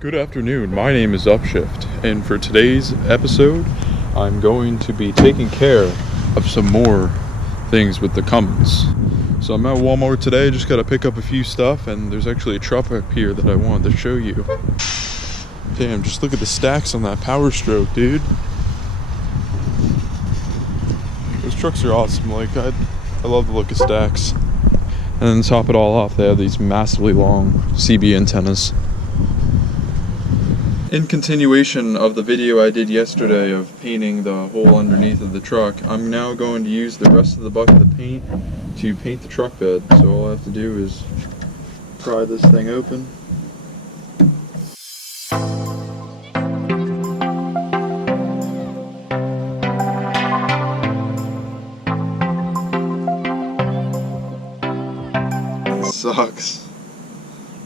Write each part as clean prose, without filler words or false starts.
Good afternoon, my name is Upshift, and for today's episode, I'm going to be taking care of some more things with the Cummins. So I'm at Walmart today, just got to pick up a few stuff, and there's actually a truck up here that I wanted to show you. Damn, just look at the stacks on that powerstroke, dude. Those trucks are awesome, like I love the look of stacks. And then to top it all off, they have these massively long CB antennas. In continuation of the video I did yesterday of painting the hole underneath of the truck, I'm now going to use the rest of the bucket of paint to paint the truck bed. So all I have to do is pry this thing open. It sucks.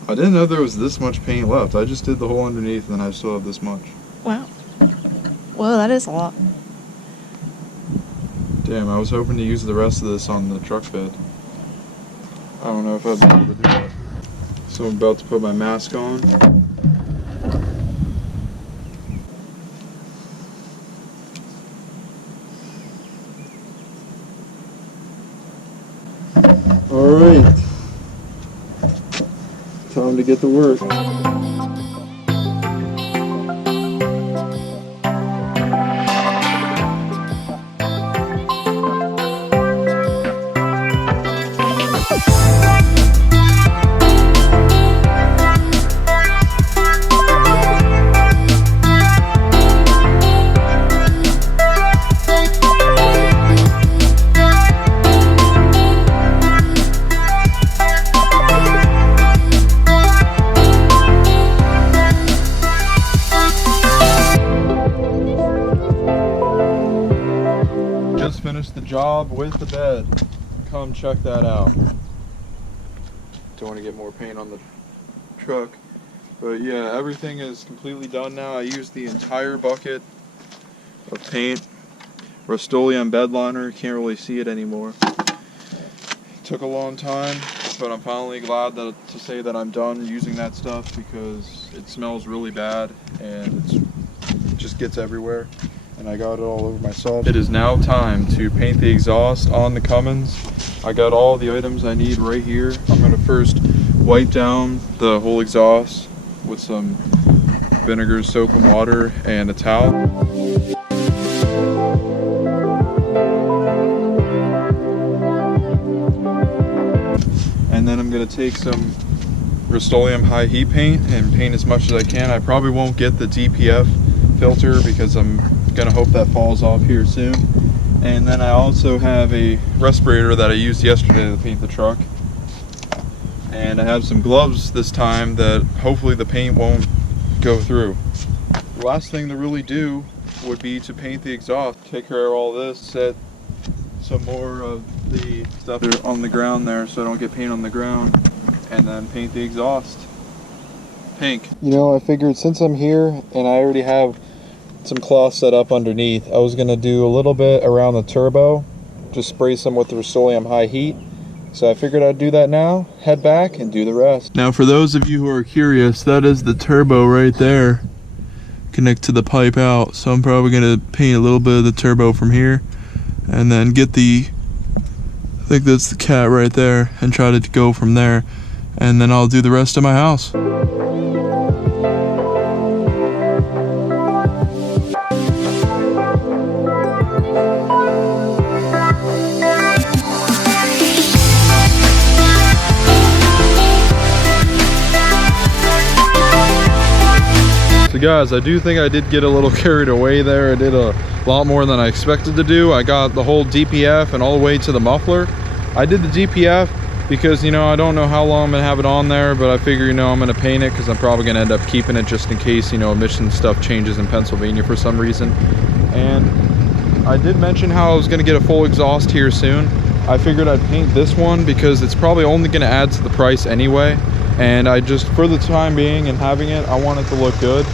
I didn't know there was this much paint left. I just did the hole underneath and I still have this much. Wow. Well, that is a lot. Damn, I was hoping to use the rest of this on the truck bed. I don't know if I'd be able to do that. So I'm about to put my mask on. Alright. Time to get to work. Finished the job with the bed. Come check that out. Don't want to get more paint on the truck, but yeah, everything is completely done now. I used the entire bucket of paint. Rust-Oleum bed liner, can't really see it anymore. It took a long time, but I'm finally glad to say that I'm done using that stuff because it smells really bad and it just gets everywhere. And I got it all over myself. It is now time to paint the exhaust on the Cummins. I got all the items I need right here. I'm going to first wipe down the whole exhaust with some vinegar, soap and water and a towel. And then I'm going to take some Rust-Oleum high heat paint and paint as much as I can. I probably won't get the DPF filter because I'm gonna hope that falls off here soon. And then I also have a respirator that I used yesterday to paint the truck, and I have some gloves this time that hopefully the paint won't go through. The last thing to really do would be to paint the exhaust. Take care of all this, set some more of the stuff on the ground there so I don't get paint on the ground, and then paint the exhaust pink. You know, I figured since I'm here and I already have some cloth set up underneath, I was gonna do a little bit around the turbo, just spray some with the Rust-Oleum high heat. So I figured I'd do that now, head back and do the rest. Now for those of you who are curious, that is the turbo right there. Connect to the pipe out. So I'm probably gonna paint a little bit of the turbo from here and then get the, I think that's the cat right there, and try to go from there. And then I'll do the rest of my house. So guys, I do think I did get a little carried away there. I did a lot more than I expected to do. I got the whole DPF and all the way to the muffler. I did the DPF because, you know, I don't know how long I'm gonna have it on there, but I figure, you know, I'm gonna paint it because I'm probably gonna end up keeping it just in case, you know, emission stuff changes in Pennsylvania for some reason. And I did mention how I was gonna get a full exhaust here soon. I figured I'd paint this one because it's probably only gonna add to the price anyway. And I just, for the time being and having it, I want it to look good.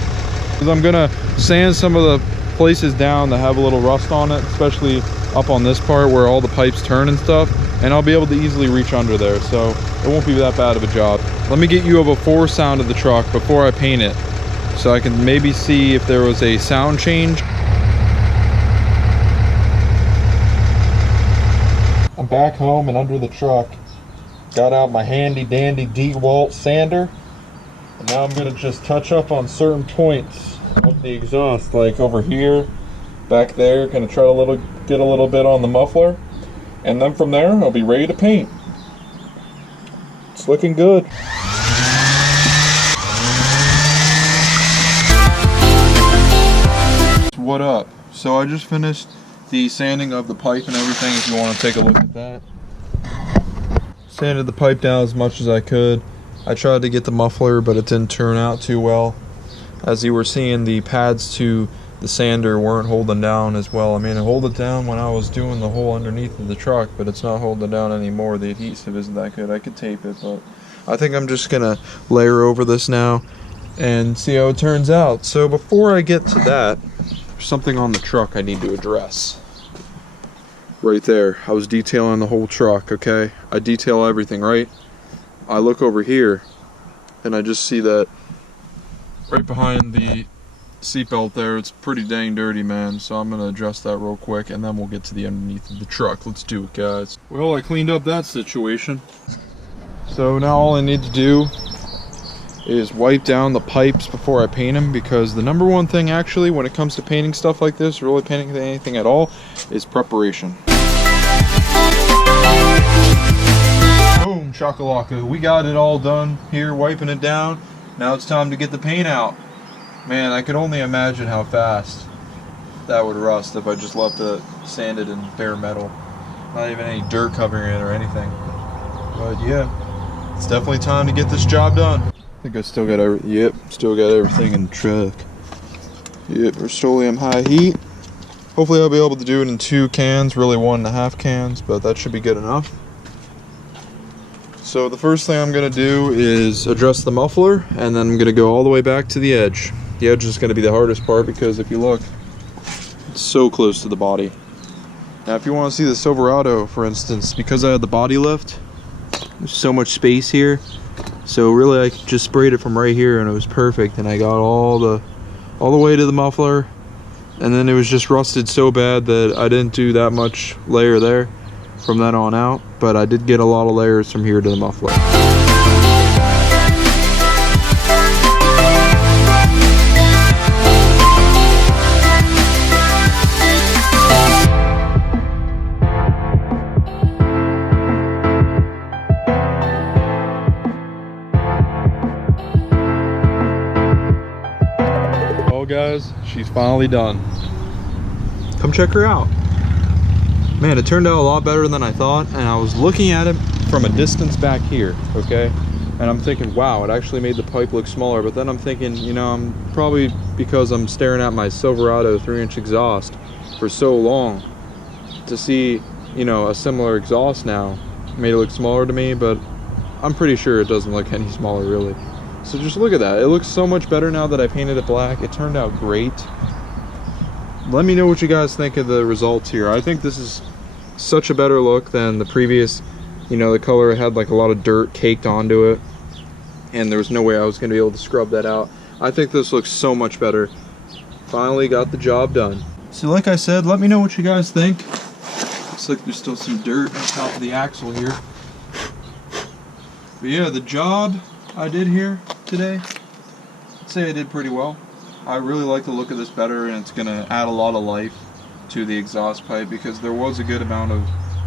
Because I'm gonna sand some of the places down that have a little rust on it, especially up on this part where all the pipes turn and stuff, and I'll be able to easily reach under there, so it won't be that bad of a job. Let me get you a before sound of the truck before I paint it, so I can maybe see if there was a sound change. I'm back home and under the truck. Got out my handy dandy DeWalt sander. And now I'm gonna just touch up on certain points of the exhaust, like over here, back there. Gonna try to get a little bit on the muffler. And then from there, I'll be ready to paint. It's looking good. What up? So I just finished the sanding of the pipe and everything, if you want to take a look at that. Sanded the pipe down as much as I could. I tried to get the muffler, but it didn't turn out too well. As you were seeing, the pads to the sander weren't holding down as well. I mean, it held it down when I was doing the hole underneath of the truck, but it's not holding down anymore. The adhesive isn't that good. I could tape it, but I think I'm just gonna layer over this now and see how it turns out. So before I get to that, there's something on the truck I need to address. Right there, I was detailing the whole truck, okay? I detail everything, right? I look over here and I just see that right behind the seatbelt there, it's pretty dang dirty, man. So I'm gonna address that real quick and then we'll get to the underneath of the truck. Let's do it, guys. Well, I cleaned up that situation. So now all I need to do is wipe down the pipes before I paint them, because the number one thing actually when it comes to painting stuff like this, really painting anything at all, is preparation. Boom, shakalaka. We got it all done here, wiping it down. Now it's time to get the paint out. Man, I could only imagine how fast that would rust if I just left it sanded in bare metal. Not even any dirt covering it or anything. But yeah, it's definitely time to get this job done. I think I still got still got everything in the truck. Yep, Rust-Oleum high heat. Hopefully I'll be able to do it in 2 cans, really 1.5 cans, but that should be good enough. So the first thing I'm gonna do is address the muffler, and then I'm gonna go all the way back to the edge. The edge is gonna be the hardest part, because if you look, it's so close to the body. Now if you wanna see the Silverado, for instance, because I had the body lift, there's so much space here. So really I just sprayed it from right here and it was perfect, and I got all the way to the muffler, and then it was just rusted so bad that I didn't do that much layer there from that on out, but I did get a lot of layers from here to the muffler. Guys, she's finally done. Come check her out. Man, it turned out a lot better than I thought, and I was looking at it from a distance back here, okay? And I'm thinking, wow, it actually made the pipe look smaller, but then I'm thinking, you know, I'm probably because I'm staring at my Silverado 3-inch exhaust for so long, to see, you know, a similar exhaust now made it look smaller to me, but I'm pretty sure it doesn't look any smaller really. So just look at that. It looks so much better now that I painted it black. It turned out great. Let me know what you guys think of the results here. I think this is such a better look than the previous. You know, the color had like a lot of dirt caked onto it, and there was no way I was going to be able to scrub that out. I think this looks so much better. Finally got the job done. So like I said, let me know what you guys think. Looks like there's still some dirt on top of the axle here. But yeah, the job I did here today, I'd say I did pretty well. I really like the look of this better, and it's gonna add a lot of life to the exhaust pipe, because there was a good amount of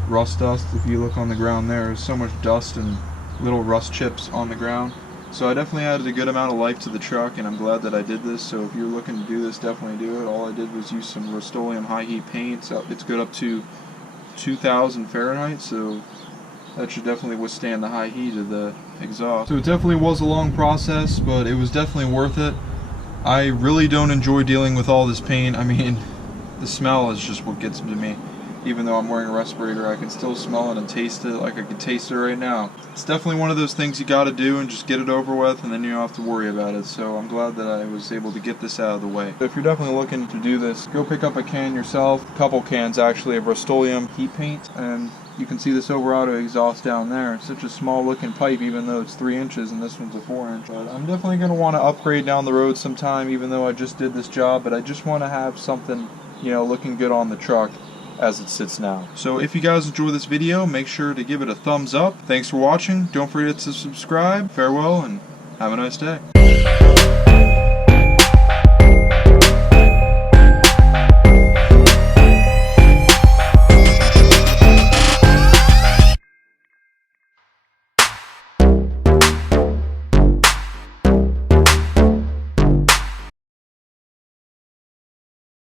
rust dust. If you look on the ground there's so much dust and little rust chips on the ground. So I definitely added a good amount of life to the truck, and I'm glad that I did this. So if you're looking to do this, definitely do it. All I did was use some Rust-Oleum high heat paint. So it's good up to 2000 Fahrenheit, so that should definitely withstand the high heat of the exhaust. So it definitely was a long process, but it was definitely worth it. I really don't enjoy dealing with all this paint. I mean, the smell is just what gets to me. Even though I'm wearing a respirator, I can still smell it and taste it like I can taste it right now. It's definitely one of those things you gotta do and just get it over with, and then you don't have to worry about it. So I'm glad that I was able to get this out of the way. If you're definitely looking to do this, go pick up a can yourself, a couple cans actually, of Rust-Oleum heat paint, and you can see this over auto exhaust down there. It's such a small looking pipe, even though it's 3 inches and this one's a 4 inch. But I'm definitely going to want to upgrade down the road sometime, even though I just did this job. But I just want to have something, you know, looking good on the truck as it sits now. So if you guys enjoy this video, make sure to give it a thumbs up. Thanks for watching. Don't forget to subscribe. Farewell and have a nice day.